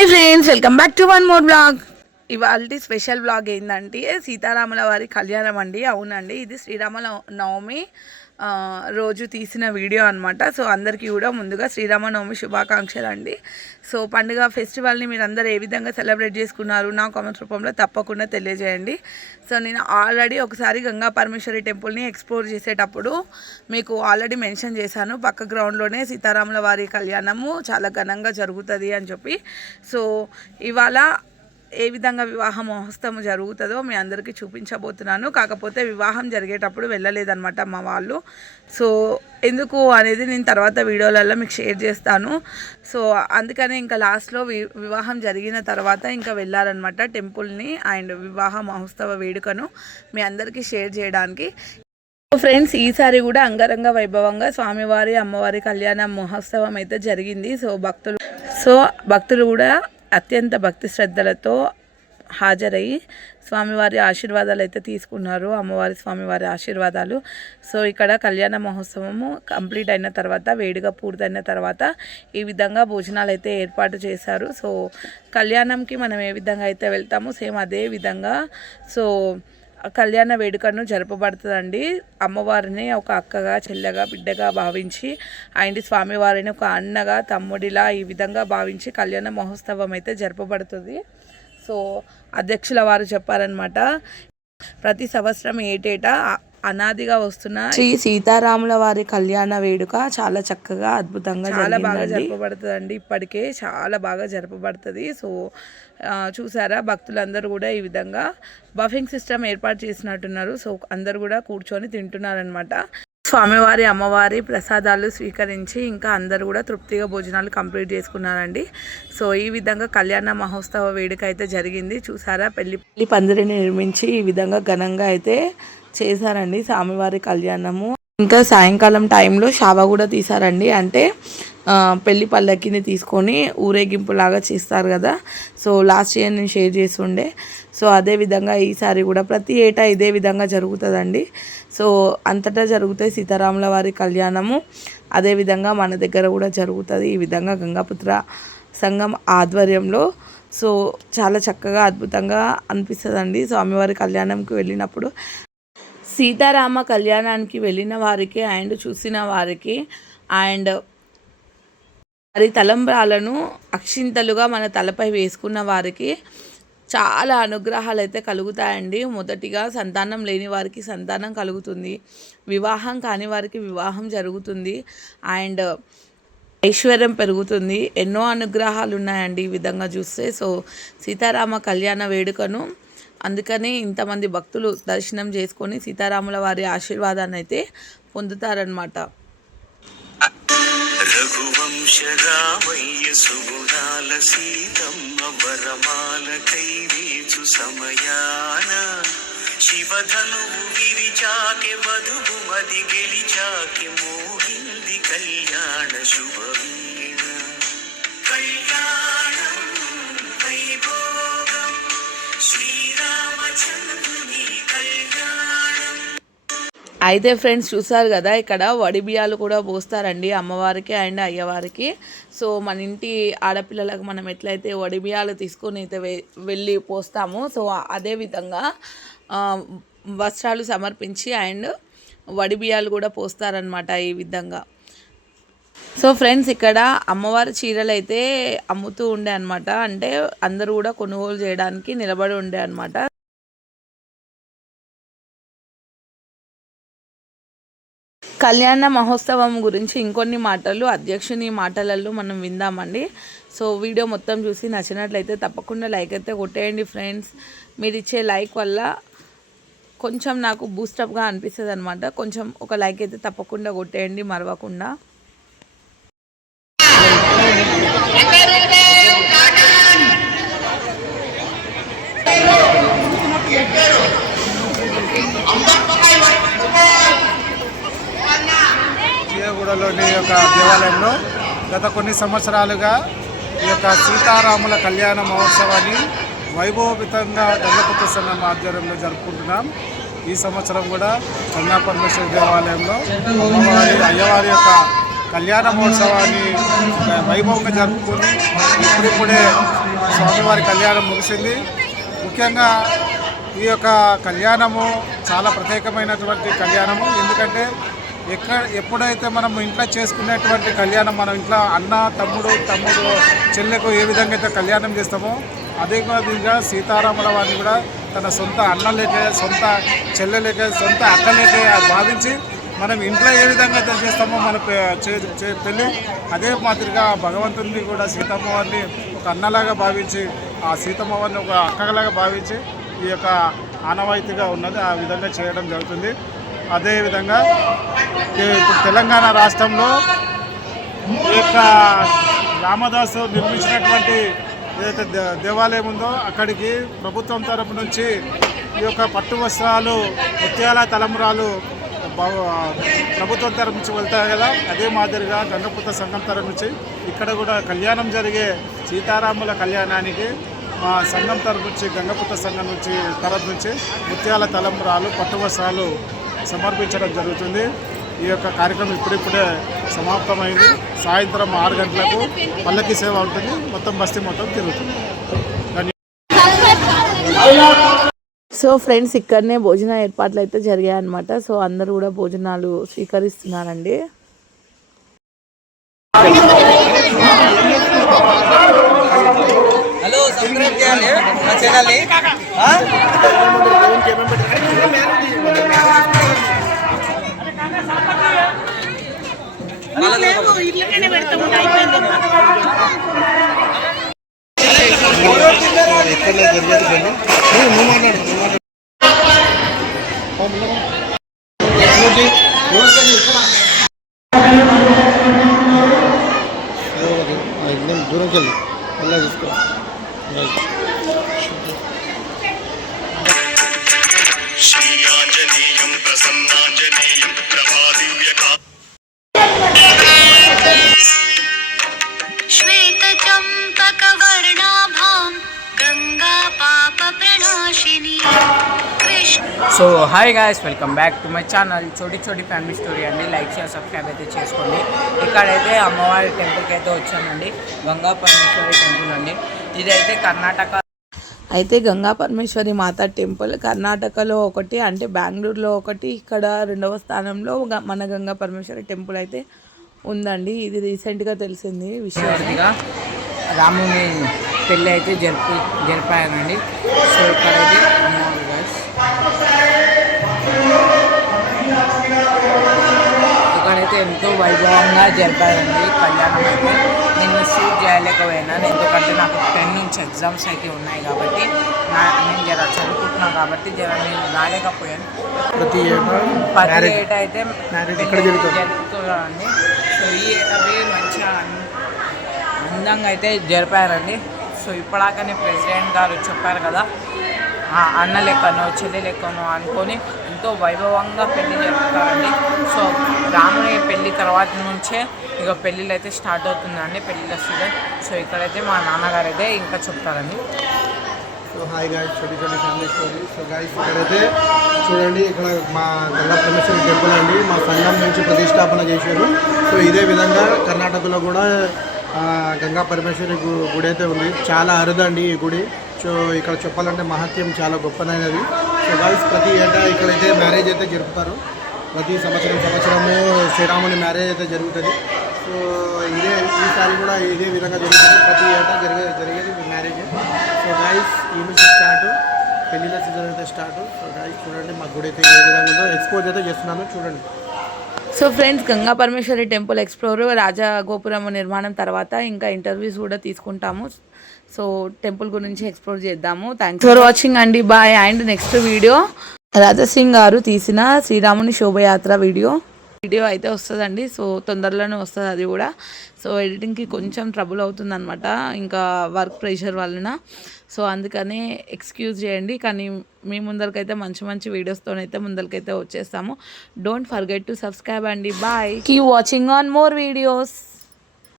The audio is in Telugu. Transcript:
Hi friends, welcome back to one more blog. ఇవాళ స్పెషల్ బ్లాగ్ ఏంటంటే సీతారాముల వారి కళ్యాణం అండి. అవునండి, ఇది శ్రీరామ నవమి రోజు తీసిన వీడియో అనమాట. సో అందరికీ కూడా ముందుగా శ్రీరామనవమి శుభాకాంక్షలు అండి. సో పండుగ ఫెస్టివల్ని మీరు అందరూ ఏ విధంగా సెలబ్రేట్ చేసుకున్నారు నా కామెంట్స్ రూపంలో తప్పకుండా తెలియజేయండి. సో నేను ఆల్రెడీ ఒకసారి గంగా పరమేశ్వరి టెంపుల్ని ఎక్స్ప్లోర్ చేసేటప్పుడు మీకు ఆల్రెడీ మెన్షన్ చేశాను, పక్క గ్రౌండ్లోనే సీతారాముల వారి కళ్యాణము చాలా ఘనంగా జరుగుతుంది అని చెప్పి. సో ఇవాళ ఏ విధంగా వివాహ మహోత్సవం జరుగుతుందో మీ అందరికీ చూపించబోతున్నాను. కాకపోతే వివాహం జరిగేటప్పుడు వెళ్ళలేదన్నమాట మా వాళ్ళు. సో ఎందుకు అనేది నేను తర్వాత వీడియోలలో మీకు షేర్ చేస్తాను. సో అందుకని ఇంకా లాస్ట్లో వివాహం జరిగిన తర్వాత ఇంకా వెళ్ళారనమాట టెంపుల్ని అండ్ వివాహ మహోత్సవ వేడుకను మీ అందరికీ షేర్ చేయడానికి. ఫ్రెండ్స్, ఈసారి కూడా అంగరంగ వైభవంగా స్వామివారి అమ్మవారి కళ్యాణ మహోత్సవం అయితే జరిగింది. సో భక్తులు కూడా అత్యంత భక్తి శ్రద్ధలతో హాజరయ్యి స్వామివారి ఆశీర్వాదాలు అయితే తీసుకున్నారు, అమ్మవారి స్వామివారి ఆశీర్వాదాలు. సో ఇక్కడ కళ్యాణ మహోత్సవము కంప్లీట్ అయిన తర్వాత, వేడుక పూర్తయిన తర్వాత ఈ విధంగా భోజనాలు అయితే ఏర్పాటు చేశారు. సో కళ్యాణంకి మనం ఏ విధంగా అయితే వెళ్తామో సేమ్ అదే విధంగా సో కళ్యాణ వేడుకను జరపబడుతుందండి. అమ్మవారిని ఒక అక్కగా, చెల్లెగా, బిడ్డగా భావించి అండ్ స్వామివారిని ఒక అన్నగా, తమ్ముడిలా ఈ విధంగా భావించి కళ్యాణ మహోత్సవం అయితే జరపబడుతుంది. సో అధ్యక్షుల వారు చెప్పారనమాట, ప్రతి సంవత్సరం ఏటేటా అనాదిగా వస్తున్న శ్రీ సీతారాముల వారి కళ్యాణ వేడుక చాలా చక్కగా, అద్భుతంగా, చాలా బాగా జరపబడుతుందండి. ఇప్పటికే చాలా బాగా జరపబడుతుంది. సో చూసారా, భక్తులందరూ కూడా ఈ విధంగా బఫింగ్ సిస్టమ్ ఏర్పాటు చేసినట్టున్నారు. సో అందరు కూడా కూర్చొని తింటున్నారనమాట. స్వామివారి అమ్మవారి ప్రసాదాలు స్వీకరించి ఇంకా అందరూ కూడా తృప్తిగా భోజనాలు కంప్లీట్ చేసుకున్నారండి. సో ఈ విధంగా కళ్యాణ మహోత్సవ వేడుక అయితే జరిగింది. చూసారా, పెళ్లి పందిరిని నిర్మించి ఈ విధంగా ఘనంగా అయితే చేశారండి స్వామివారి కళ్యాణము. ఇంకా సాయంకాలం టైంలో షావ కూడా తీశారండి. అంటే పెళ్లి పల్లకిని తీసుకొని ఊరేగింపులాగా చేస్తారు కదా. సో లాస్ట్ ఇయర్ నేను షేర్ చేసి ఉండే. సో అదేవిధంగా ఈసారి కూడా ప్రతి ఏటా ఇదే విధంగా జరుగుతుందండి. సో అంతటా జరుగుతాయి సీతారాముల వారి కళ్యాణము. అదేవిధంగా మన దగ్గర కూడా జరుగుతుంది ఈ విధంగా గంగాపుత్ర సంఘం ఆధ్వర్యంలో. సో చాలా చక్కగా, అద్భుతంగా అనిపిస్తుందండి స్వామివారి కళ్యాణంకి వెళ్ళినప్పుడు. సీతారామ కళ్యాణానికి వెళ్ళిన వారికి అండ్ చూసిన వారికి అండ్ వారి తలంబ్రాలను అక్షింతలుగా మన తలపై వేసుకున్న వారికి చాలా అనుగ్రహాలు అయితే కలుగుతాయండి. మొదటిగా సంతానం లేని వారికి సంతానం కలుగుతుంది, వివాహం కాని వారికి వివాహం జరుగుతుంది అండ్ ఐశ్వర్యం పెరుగుతుంది. ఎన్నో అనుగ్రహాలు ఉన్నాయండి ఈ విధంగా చూస్తే. సో సీతారామ కళ్యాణ వేడుకను అందుకని ఇంతమంది భక్తులు దర్శనం చేసుకొని సీతారాముల వారి ఆశీర్వాదాన్ని అయితే పొందుతారనమాట. రఘువంశ రామయ్య సుగుణాల సీతమ్మ వరమాల కైవేచు సమయాన శివధనువు విరిచాకె వధువు మది గెలిచాకె మోహింది కళ్యాణ శుభవీణ కళ్యాణం వైభోగం శ్రీరామచంద్రుని కళ్యాణం. అయితే ఫ్రెండ్స్ చూసారు కదా, ఇక్కడ వడి బియ్యాలు కూడా పోస్తారండి అమ్మవారికి అండ్ అయ్యవారికి. సో మన ఇంటి ఆడపిల్లలకు మనం ఎట్లయితే వడి బియ్యాలు తీసుకొని అయితే వెళ్ళి పోస్తామో, సో అదేవిధంగా వస్త్రాలు సమర్పించి అండ్ వడి బియ్యాలు కూడా పోస్తారనమాట ఈ విధంగా. సో ఫ్రెండ్స్, ఇక్కడ అమ్మవారి చీరలు అయితే అమ్ముతూ ఉండే అనమాట. అంటే అందరూ కూడా కొనుగోలు చేయడానికి నిలబడి ఉండే అనమాట. కళ్యాణ మహోత్సవం గురించి ఇంకొన్ని మాటలు అధ్యక్షుని మాటలలో మనం విందామండి. సో వీడియో మొత్తం చూసి నచ్చినట్లయితే తప్పకుండా లైక్ అయితే కొట్టేయండి ఫ్రెండ్స్. మీరు ఇచ్చే లైక్ వల్ల కొంచెం నాకు బూస్టప్గా అనిపిస్తుంది అనమాట. కొంచెం ఒక లైక్ అయితే తప్పకుండా కొట్టేయండి మరవకుండా. చీయగూడలోని యొక్క దేవాలయంలో గత కొన్ని సంవత్సరాలుగా ఈ యొక్క సీతారాముల కళ్యాణ మహోత్సవాన్ని వైభవోపేతంగా గంగాపుత్ర సంఘం ఆధ్వర్యంలో జరుపుకుంటున్నాం. ఈ సంవత్సరం కూడా గంగా పరమేశ్వరి దేవాలయంలో అయ్యవారి యొక్క కళ్యాణ మహోత్సవాన్ని వైభవంగా జరుపుకొని ఇప్పుడిప్పుడే స్వామివారి కళ్యాణం ముగిసింది. ముఖ్యంగా ఈ యొక్క కళ్యాణము చాలా ప్రత్యేకమైనటువంటి కళ్యాణము. ఎందుకంటే ఎప్పుడైతే మనం ఇంట్లో చేసుకునేటువంటి కళ్యాణం, మనం ఇంట్లో అన్న తమ్ముడు చెల్లెకు ఏ విధంగా అయితే కళ్యాణం చేస్తామో అదే విధంగా సీతారాముల వారిని కూడా తన సొంత అన్న లేకే, సొంత చెల్లెలేకే, సొంత అక్క లేకే భావించి మనం ఇంట్లో ఏ విధంగా అయితే చేస్తామో మన పెళ్ళి, అదే మాదిరిగా భగవంతుడిని కూడా సీతమ్మ వారిని ఒక అన్నలాగా భావించి, ఆ సీతమ్మ వారిని ఒక అక్కలాగా భావించి ఈ యొక్క ఆనవాయితీగా ఉన్నది, ఆ విధంగా చేయడం జరుగుతుంది. అదేవిధంగా ఇప్పుడు తెలంగాణ రాష్ట్రంలో ఈ యొక్క రామదాసు నిర్మించినటువంటి ఏదైతే దేవాలయం ఉందో అక్కడికి ప్రభుత్వం తరపు నుంచి ఈ యొక్క పట్టు వస్త్రాలు, ముత్యాల తలంబ్రాలు ప్రభుత్వం తరపు నుంచి వెళ్తాయి కదా, అదే మాదిరిగా గంగపుత్ర సంఘం తరపు నుంచి ఇక్కడ కూడా కళ్యాణం జరిగే సీతారాముల కళ్యాణానికి మా సంఘం తరపు నుంచి, గంగపుత్ర సంఘం నుంచి తరపు నుంచి ముత్యాల తలంబ్రాలు, పట్టు వస్త్రాలు సమర్పించడం జరుగుతుంది. ఈ యొక్క కార్యక్రమం ఇప్పుడిప్పుడే సమాప్తమైంది. సాయంత్రం 6 గంటలకు పల్లకి సేవ ఉంటుంది. మొత్తం బస్తీ మొత్తం తిరుగుతుంది. సో ఫ్రెండ్స్, ఇక్కడనే భోజన ఏర్పాట్లు అయితే జరిగాయి అన్నమాట. సో అందరూ కూడా భోజనాలు స్వీకరిస్తున్నారండి. హలో, సబ్స్క్రైబ్ చేయండి మా ఛానల్ని. దూరంకి వెళ్ళి మళ్ళీ తీసుకో. శ్రీయాంజనేయం ప్రసన్నాంజనేయం ప్రభాదివ్యకా శ్వేతచంపకవర్ణాభాం గంగా పాప ప్రణాశిని. So hi guys, welcome back to my channel Choti family story అండి. లైక్ షేర్ సబ్స్క్రైబ్ అయితే చేసుకోండి. ఇక్కడైతే అమ్మవారి టెంపుల్కి అయితే వచ్చానండి, గంగా పరమేశ్వరి టెంపుల్ అండి. ఇదైతే కర్ణాటక. అయితే గంగా పరమేశ్వరి మాతా టెంపుల్ కర్ణాటకలో ఒకటి, అంటే బెంగళూరులో ఒకటి, ఇక్కడ 2వ స్థానంలో మన గంగా పరమేశ్వరి టెంపుల్ అయితే ఉందండి. ఇది రీసెంట్గా తెలిసింది విషయాలుగా. రాముని పెళ్ళి అయితే జరిపానండి. సో ఇక్కడైతే ఇక్కడైతే ఎంతో వైభవంగా జరిపారండి కళ్యాణం అయితే. నేను షూట్ చేయలేకపోయినాను, ఎందుకంటే నాకు 10 నుంచి ఎగ్జామ్స్ అయితే ఉన్నాయి కాబట్టి, నేను జర చదువుకుంటున్నాను కాబట్టి నేను రాలేకపోయాను. ప్రతి ఏటా అయితే జరుపుతున్నానండి. సో ఈ ఏటవి మంచిగా అందంగా అయితే జరిపారండి. సో ఇప్పటిదాకానే ప్రెసిడెంట్ గారు చెప్పారు కదా, అన్న లెక్కనో చెల్లి లెక్కనో అనుకొని ఎంతో వైభవంగా పెళ్లి జరుపుతారండి. సో రాముని పెళ్లి తర్వాత నుంచే ఇక పెళ్ళిళ్ళు అయితే స్టార్ట్ అవుతుందండి, పెళ్ళిళ్ళ సీజన్. సో ఇక్కడైతే మా నాన్నగారు అయితే ఇంకా చెప్తారండి. So hi guys, Choti family story. So guys, ఇక్కడైతే చూడండి, ఇక్కడ మా గంగా పరమేశ్వరి టెంపుల్ అండి, మా సంఘం నుంచి ప్రతిష్టాపన చేశారు. సో ఇదే విధంగా కర్ణాటకలో కూడా గంగా పరమేశ్వరి గుడి అయితే ఉంది. చాలా అరుదండి ఈ గుడి. సో ఇక్కడ చెప్పాలంటే మహత్యం చాలా గొప్పదైనది. సో గాయస్, ప్రతి ఏటా ఇక్కడైతే మ్యారేజ్ అయితే జరుపుతారు. ప్రతి సంవత్సరము శ్రీరాముని మ్యారేజ్ అయితే జరుగుతుంది. సో ఈసారి కూడా ఇదే విధంగా జరుగుతుంది. ప్రతి ఏటా జరిగేది మ్యారేజ్. సో గాయస్, ఈ నుంచి స్టార్ట్, పెళ్ళిళ్ళ సీజన్ అయితే స్టార్ట్. సో గాయస్ చూడండి, మా గుడి అయితే ఏ విధంగా ఉందో ఎక్స్పోజ్ అయితే చేస్తున్నాను చూడండి. So friends, Ganga Parameshwari temple explore, రాజగోపురం నిర్మాణం తర్వాత ఇంకా ఇంటర్వ్యూస్ కూడా తీసుకుంటాము. సో టెంపుల్ గురించి ఎక్స్ప్లోర్ చేద్దాము. థ్యాంక్స్ ఫర్ వాచింగ్ అండి, bye. And next video Rajasingh గారు తీసిన శ్రీరాముని శోభయాత్ర వీడియో అయితే వస్తుందండి. సో తొందరలోనే వస్తుంది అది కూడా. సో ఎడిటింగ్కి కొంచెం ట్రబుల్ అవుతుంది అనమాట, ఇంకా వర్క్ ప్రెషర్ వలన. సో అందుకనే ఎక్స్క్యూజ్ చేయండి, కానీ మీ ముందరికైతే మంచి వీడియోస్తోనైతే ముందరికైతే వచ్చేస్తాము. డోంట్ ఫర్గెట్ టు సబ్స్క్రైబ్ అండి, bye. Keep watching on more videos.